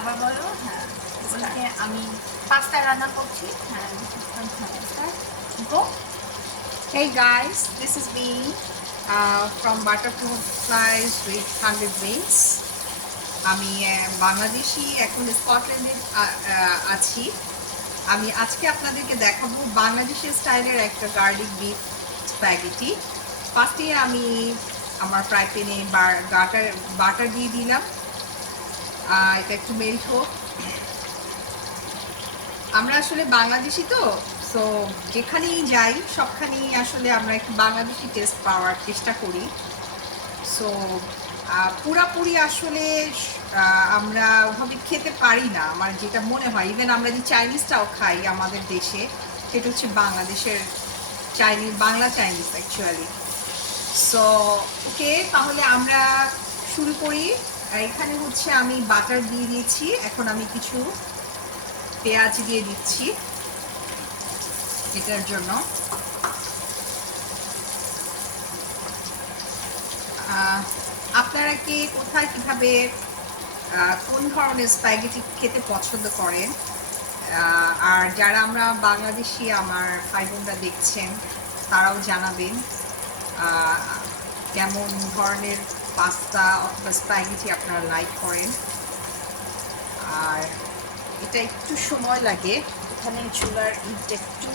আবার বলো। হ্যাঁ, বলতে আমি পাস্তা রান্না করছি। হ্যাঁ, গো। Hey guys, this is me from Butterflies with 100 Wings. আমি বাংলাদেশি এখন স্কটল্যান্ডে আছি। আমি আজকে আপনাদেরকে দেখাবো বাংলাদেশি স্টাইলের একটা গার্লিক বিফ স্প্যাগেটি। ফার্স্টে আমি আমার ফ্রাই প্যানে বাটার দিয়ে দিলাম। এটা একটু মেল্ট হোক। আমরা আসলে বাংলাদেশি তো, সো যেখানেই যাই সবখানেই আসলে আমরা একটু বাংলাদেশি টেস্ট পাওয়ার চেষ্টা করি। সো পুরাপুরি আসলে আমরা ওভাবে খেতে পারি না, আমার যেটা মনে হয়। ইভেন আমরা যে চাইনিজটাও খাই আমাদের দেশে, সেটা হচ্ছে বাংলাদেশের Chinese, Bangla Chinese actually. So okay, তাহলে আমরা শুরু করি। এখানে হচ্ছে আমি বাটার দিয়ে দিয়েছি, এখন আমি কিছু পেঁয়াজ দিয়ে দিচ্ছি এটার জন্য। আপনারা কি কোথায় কিভাবে কোন ধরনের স্প্যাগেটি খেতে পছন্দ করেন? আর যারা আমরা বাংলাদেশি আমার ভাই বোনরা দেখছেন, তারাও জানাবেন কেমন ধরনের পাস্তা অথবা স্প্যাগেটি আপনারা লাইক করেন। আর এটা একটু সময় লাগে, এখানে চুলার ইটটা একটু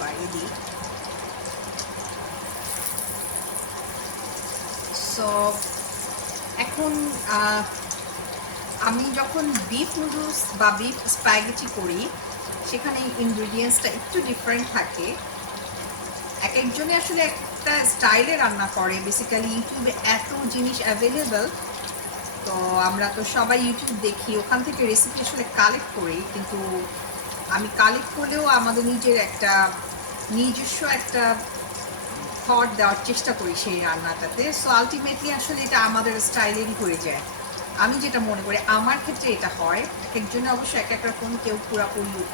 বাড়িয়ে দিই। সো এখন আমি যখন বিফ নুডলস বা বিফ স্প্যাগেটি করি, সেখানে ইনগ্রিডিয়েন্টসটা একটু ডিফারেন্ট থাকে। এক একজনে আসলে একটা স্টাইলে রান্না করে। বেসিক্যালি ইউটিউবে এত জিনিস অ্যাভেলেবল, তো আমরা তো সবাই ইউটিউব দেখি, ওখান থেকে রেসিপি আসলে কালেক্ট করি। কিন্তু আমি কালেক্ট করলেও আমাদের নিজস্ব একটা থট দেওয়ার চেষ্টা করি সেই রান্নাটাতে। সো আলটিমেটলি আসলে এটা আমাদের স্টাইলেরই হয়ে যায়। আমি যেটা মনে করি আমার ক্ষেত্রে এটা হয়। এক একজনে অবশ্য এক এক রকম, কেউ পুরাপুরি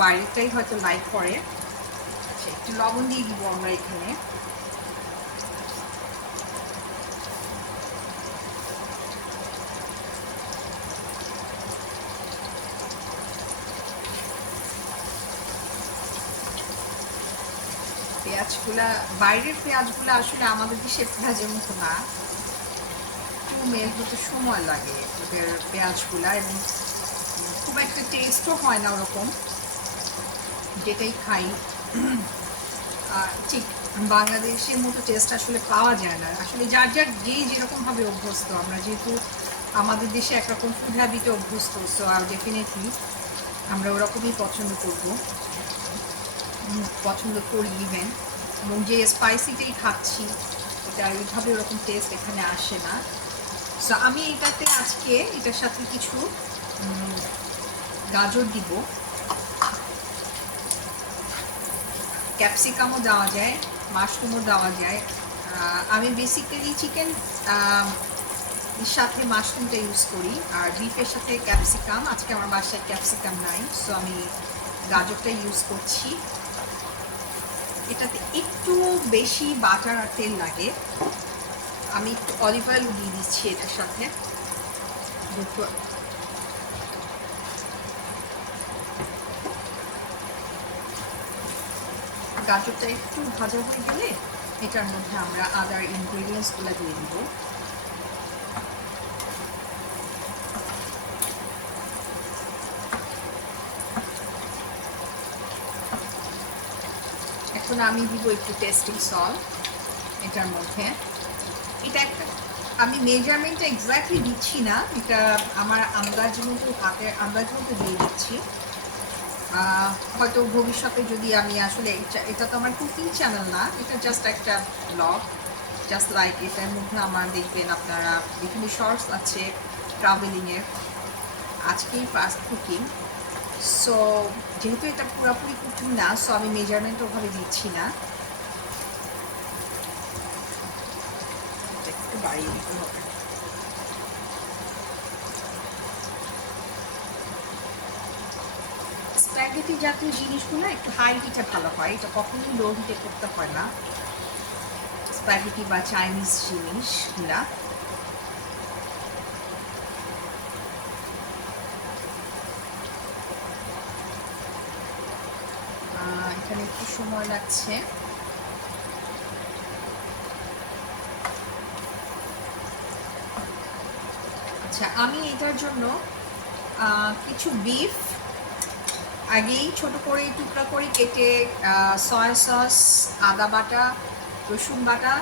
বাইরেটাই হয়তো লাইক করে। আচ্ছা, একটু লবণ দিয়ে দিব আমরা এখানে। পেঁয়াজগুলা, বাইরের পেঁয়াজগুলো আসলে আমাদের দেশের পেঁয়াজের মতো না, একটু মেল হতে সময় লাগে ওদের পেঁয়াজগুলা, এবং খুব একটা টেস্টও হয় না ওরকম যেটাই খাই। ঠিক বাংলাদেশের মতো টেস্ট আসলে পাওয়া যায় না। আসলে যার যার যে যেরকমভাবে অভ্যস্ত, আমরা যেহেতু আমাদের দেশে একরকম ফুড হ্যাবিটে অভ্যস্ত, সো ডেফিনেটলি আমরা ওরকমই পছন্দ করি ইভেন। এবং যে স্পাইসিটাই খাচ্ছি, এটা এইভাবে ওরকম টেস্ট এখানে আসে না। সো আমি আজকে এটার সাথে কিছু গাজর দিব, ক্যাপসিকামও দেওয়া যায়, মাশরুমও দেওয়া যায়। আমি বেসিক্যালি চিকেন এর সাথে মাশরুমটা ইউজ করি, আর বিফের সাথে ক্যাপসিকাম। আজকে আমার বাসায় ক্যাপসিকাম নাই, সো আমি গাজরটা ইউজ করছি। এটাতে একটু বেশি বাটার আর তেল লাগে। আমি একটু অলিভ অয়েল দিয়ে দিচ্ছি এটার সাথে। গাজরটা একটু ভাজা হয়ে গেলে এটার মধ্যে আমরা আদার ইনগ্রিডিয়েন্টসগুলো দিয়ে দিব। এখন আমি দিব একটু টেস্টিং সল্ট এটার মধ্যে। এটা একটা, আমি মেজারমেন্টটা এক্স্যাক্টলি দিচ্ছি না, এটা আমার আন্দাজ মতো, হাতের আন্দাজ মতো দিয়ে দিচ্ছি। হয়তো ভবিষ্যতে যদি আমি আসলে এটা তো আমার কুকিং চ্যানেল না, এটা জাস্ট একটা ব্লগ, জাস্ট লাইক এটার মধ্যে আমার দেখবেন আপনারা বিভিন্ন শর্টস আছে ট্রাভেলিংয়ের। আজকেই ফার্স্ট কুকিং, সো যেহেতু এটা পুরোপুরি কুকিং না, সো আমি মেজারমেন্ট ওভাবে দিচ্ছি না। একটু বাড়িয়ে দিতে হবে। স্প্যাগেটি জাতীয় জিনিসগুলো একটু হাই হিটে ভালো হয়, এটা কখনোই লো হিটে করতে হয় না স্প্যাগেটি বা চাইনিজ জিনিসগুলা। সময় লাগছে। আচ্ছা, আমি এটার জন্য কিছু বিফ আগেই ছোট করে টুকরা করে কেটে সয়া সস, আদা বাটা, রসুন বাটা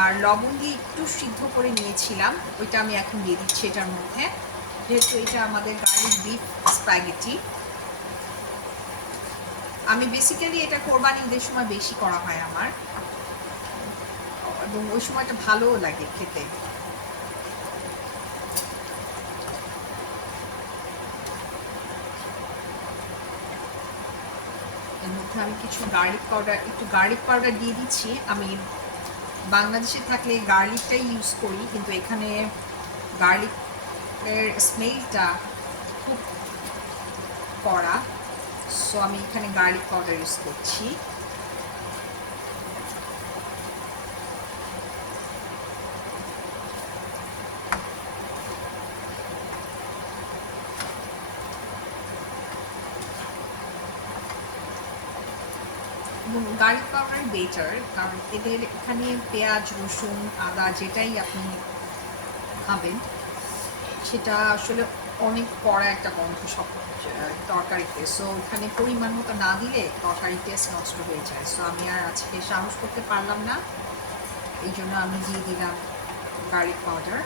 আর লবণ দিয়ে একটু সিদ্ধ করে নিয়েছিলাম। ওইটা আমি এখন দিয়ে দিচ্ছি এটার মধ্যে, যেহেতু এটা আমাদের গার্লিক বিফ স্প্যাগেটি। আমি বেসিক্যালি এটা কোরবানি ঈদের সময় বেশি করা হয় আমার, এবং ওই সময়টা ভালোও লাগে খেতে। এর মধ্যে আমি কিছু একটু গার্লিক পাউডার দিয়ে দিচ্ছি। আমি বাংলাদেশে থাকলে গার্লিকটাই ইউজ করি, কিন্তু এখানে গার্লিকের স্মেলটা খুব কড়া, সো আমি এখানে গার্লিক পাউডার ইউজ করছি। এবং গার্লিক পাউডার বেটার, কারণ এদের এখানে পেঁয়াজ, রসুন, আদা যেটাই আপনি খাবেন সেটা আসলে অনেক কড়া একটা গন্ধ সব তরকারিতে। সো ওখানে পরিমাণ মতো না দিলে তরকারি টেস্ট নষ্ট হয়ে যায়। সো আমি আর আজকে সাহস করতে পারলাম না, এই জন্য আমি দিয়ে দিলাম গার্লিক পাউডার।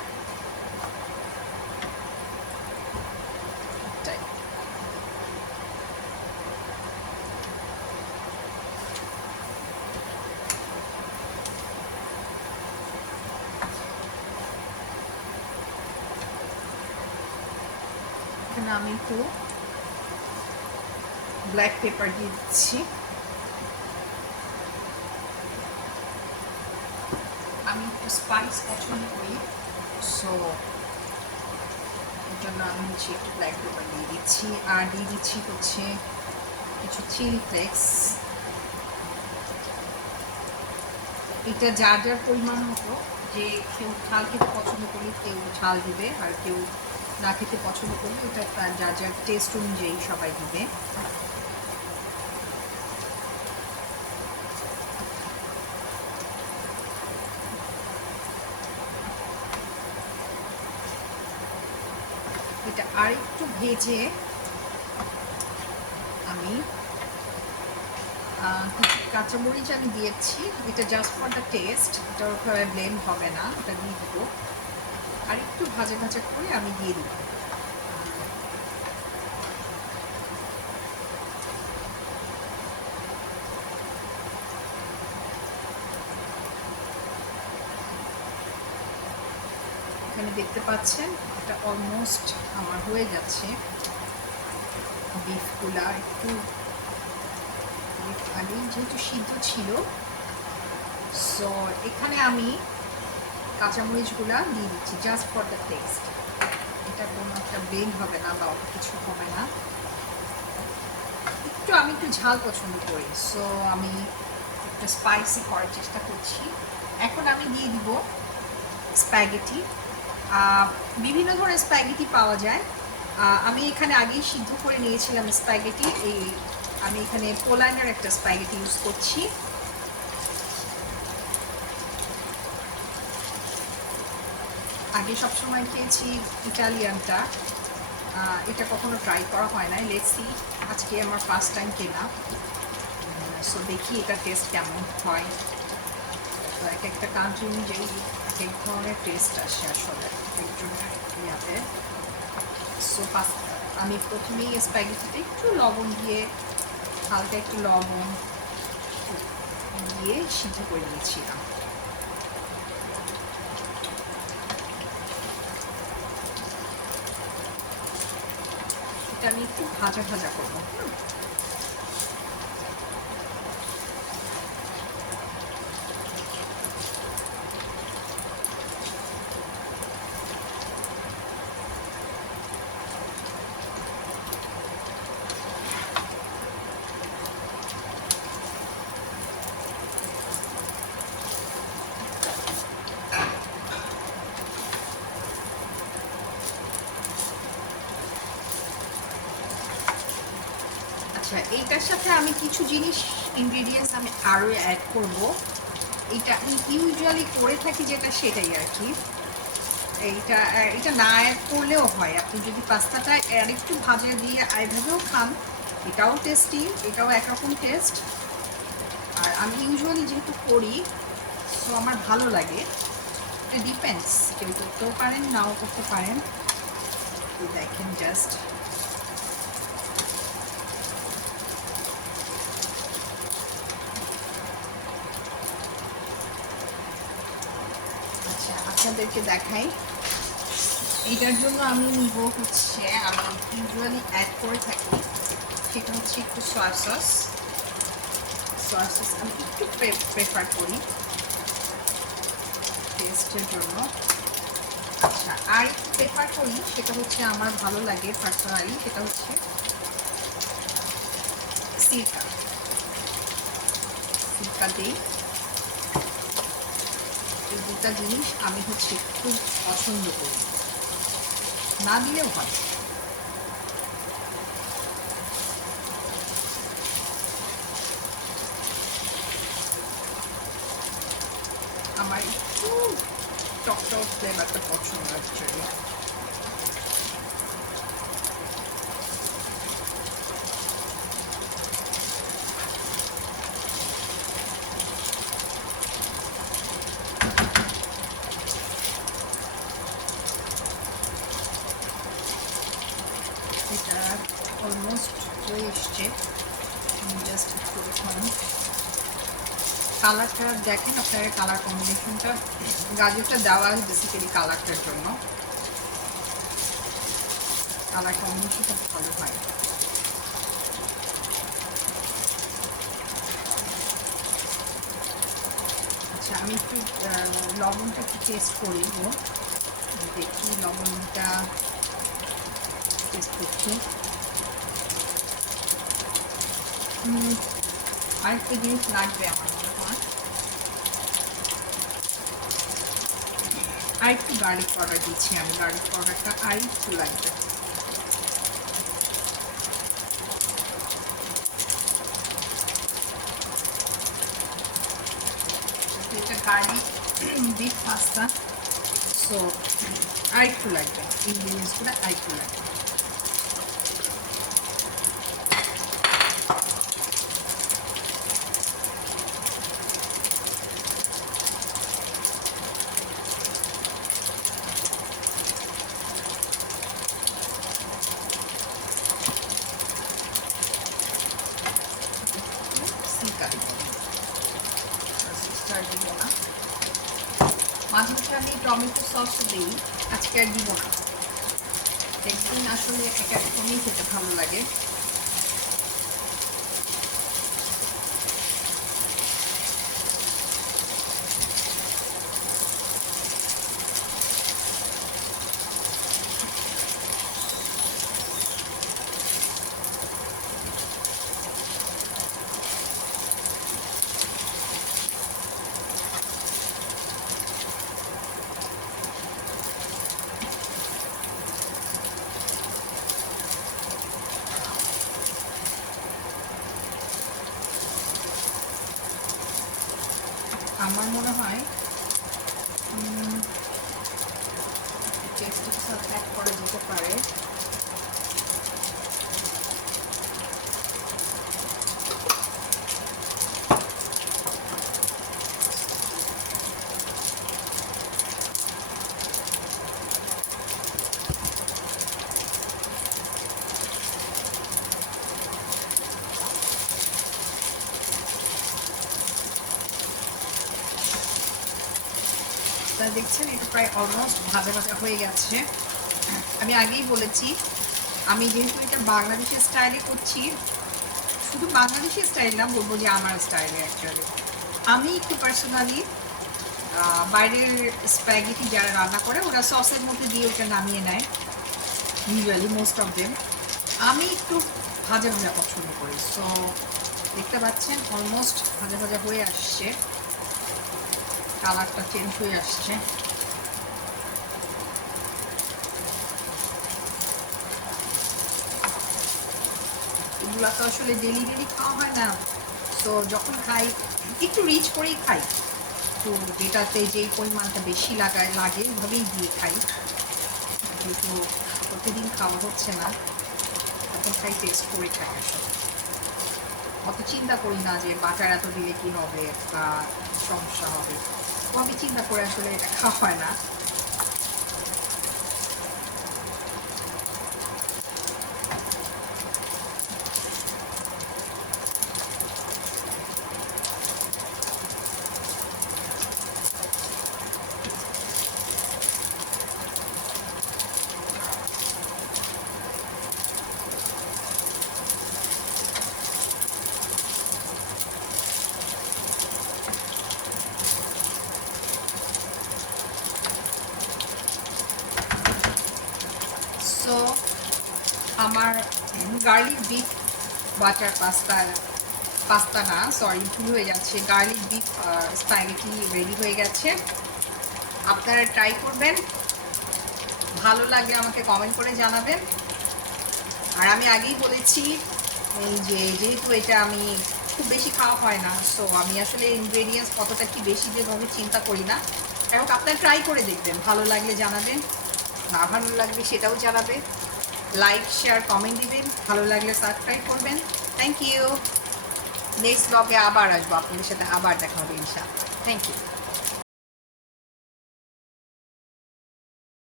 এখানে আমি একটু ব্ল্যাক পেপার দিয়ে দিচ্ছি। আমি একটু স্পাইস পছন্দ করি, সো এর জন্য আমি একটু ব্ল্যাক পেপার দিয়ে দিচ্ছি। আর দিয়ে দিচ্ছি হচ্ছে কিছু চিলি ফ্লেক্স। এটা যার যার পরিমাণ মতো, যে কেউ ঝাল খেতে পছন্দ করলে কেউ ঝাল দিবে, আর কেউ না খেতে পছন্দ করলে ওটা তার যার যার টেস্ট অনুযায়ী সবাই দিবে। এটা আর একটু ভেজে আমি কাঁচামরিচ আমি দিয়েছি, এটা জাস্ট ফর দ্য টেস্ট, এটা ওখানে ব্লেন্ড হবে না, এটা দিয়ে দিব। আর একটু ভাজা ভাজা করে আমি দিয়ে দিব। এখানে দেখতে পাচ্ছেন এটা অলমোস্ট আমার হয়ে যাচ্ছে। বিফগুলা একটু আগে যেহেতু সিদ্ধ ছিল, সো এখানে আমি কাঁচামরিচগুলা দিয়ে দিচ্ছি জাস্ট ফর দ্য টেস্ট। এটা কোনো একটা ব্লেন্ড হবে না বা অত কিছু হবে না। আমি একটু ঝাল পছন্দ করি, সো আমি একটু স্পাইসি করার চেষ্টা করছি। এখন আমি দিয়ে দিব স্প্যাগেটি। বিভিন্ন ধরনের স্প্যাগেটি পাওয়া যায়। আমি এখানে আগেই সিদ্ধ করে নিয়েছিলাম স্প্যাগেটি। আমি এখানে পোল্যান্ডের একটা স্প্যাগেটি ইউজ করছি। আগে সবসময় খেয়েছি ইটালিয়ানটা, এটা কখনো ট্রাই করা হয় না। লেটস সি, আজকে আমার ফার্স্ট টাইম কেনা, সো দেখি এটা টেস্ট কেমন হয়। তো এক একটা কান্ট্রি অনুযায়ী এক এক ধরনের টেস্ট আসে আসলে একজনের ইয়াতে। সো আমি প্রথমেই স্প্যাগেটিতে একটু লবণ দিয়ে, হালকা একটু লবণ দিয়ে সিদ্ধ করে নিয়েছিলাম। এটা আমি একটু ভাজা ভাজা করবো। আচ্ছা, এইটার সাথে আমি কিছু জিনিস ইনগ্রেডিয়েন্টস আমি আরও অ্যাড করব। এটা আমি ইউজুয়ালি করে থাকি যেটা সেটাই আর কি। এটা না অ্যাড করলেও হয়, আপনি যদি পাস্তাটা আরেকটু ভাজা দিয়ে এভাবেও খান, এটাও টেস্টি, এটাও একরকম টেস্ট। আর আমি ইউজুয়ালি যেহেতু করি, সো আমার ভালো লাগে। এটা ডিপেন্ডস, কেউ করতেও পারেন, নাও করতে পারেন। তো দেখেন জাস্ট আচ্ছা, আপনাদেরকে দেখাই। এটার জন্য আমি নিব হচ্ছে, আমি ইউজুয়ালি অ্যাড করে থাকি, সেটা হচ্ছে একটু সয়া সস। সয়া সস আমি একটু প্রেফার করি টেস্টের জন্য। আচ্ছা, আর একটু প্রেফার করি, সেটা হচ্ছে আমার ভালো লাগে পার্সোনালি, সেটা হচ্ছে সিরকা। সিরকা দিই। এই দুটা জিনিস আমি হচ্ছে খুব পছন্দ করি, না দিলেও হয়। আমার একটু টক টক ফ্লেভারটা পছন্দ অ্যাকচুয়ালি। এটা অলমোস্ট হয়ে এসছে। জাস্ট একটু এখন কালারটা দেখেন, আপনার কালার কম্বিনেশনটা, গাজরটা দেওয়া বেসিক্যালি কালারটার জন্য, কালার কম্বিনেশনটা ভালো হয়। আচ্ছা, আমি একটু লবণটা একটু টেস্ট করি, দেখি লবণটা টেস্ট করছি। আরেকটা জিনিস লাগবে আমার মনে হয়, আর একটু গার্লিক পাউডার দিচ্ছি আমি, গার্লিক পাউডারটা আর একটু লাগবে। এটা গার্লিক বিফ পাস্তা, সো আর একটু লাগবে, ইনগ্রিডিয়েন্টসগুলো আর একটু লাগবে। মাঝে মাঝে আমি টমেটো সস দিই, আজকে আর দিব না। দেখবেন আসলে এক একদমই খেতে ভালো লাগে। আমার মনে হয় টেস্টের সাথে অ্যাড করা যেতে পারে। দেখছেন এটা প্রায় অলমোস্ট ভাজা ভাজা হয়ে গেছে। আমি আগেই বলেছি, আমি যেহেতু এটা বাংলাদেশি স্টাইলে করছি, শুধু বাংলাদেশি স্টাইল না, বলবো যে আমার স্টাইলে অ্যাকচুয়ালি। আমি একটু পার্সোনালি বাইরের স্প্যাগেটি যারা রান্না করে ওরা সসের মধ্যে দিয়ে ওটা নামিয়ে নেয়, ইউজুয়ালি মোস্ট অফ দেম। আমি একটু ভাজা ভাজা পছন্দ করি। সো দেখতে পাচ্ছেন অলমোস্ট ভাজা ভাজা হয়ে আসছে, কালারটা চেঞ্জ হয়ে আসছে। এগুলা তো আসলে ডেলি ডেলি খাওয়া হয় না, তো যখন খাই একটু রিচ করেই খাই, তো যেটাতে যেই পরিমাণটা বেশি লাগে ওইভাবেই দিয়ে খাই। যেহেতু প্রতিদিন খাওয়া হচ্ছে না, তখন খাই টেস্ট করে খাই আসলে। অত চিন্তা করি না যে বাটার এত দিলে কী হবে বা সমস্যা হবে, তো আমি চিন্তা করে আসলে এটা খাওয়া হয় না। সো আমার গার্লিক বিফ বাটার পাস্তা না, সরি ভুল হয়ে যাচ্ছে, গার্লিক বিফ স্প্যাগেটি রেডি হয়ে গেছে। আপনারা ট্রাই করবেন, ভালো লাগলে আমাকে কমেন্ট করে জানাবেন। আর আমি আগেই বলেছি এই যে যেহেতু এটা আমি খুব বেশি খাওয়া হয় না, সো আমি আসলে ইনগ্রেডিয়েন্টস কতটা কি বেশি যেভাবে চিন্তা করি না। এবং আপনারা ট্রাই করে দেখবেন, ভালো লাগলে জানাবেন, না ভালো লাগবে সেটাও জানাবে। লাইক শেয়ার কমেন্ট দিবেন, ভালো লাগলে সাবস্ক্রাইব করবেন। Thank you. নেক্সট ব্লগে আবার আসবো, আপনাদের সাথে আবার দেখা হবে ইনশাআল্লাহ। Thank you.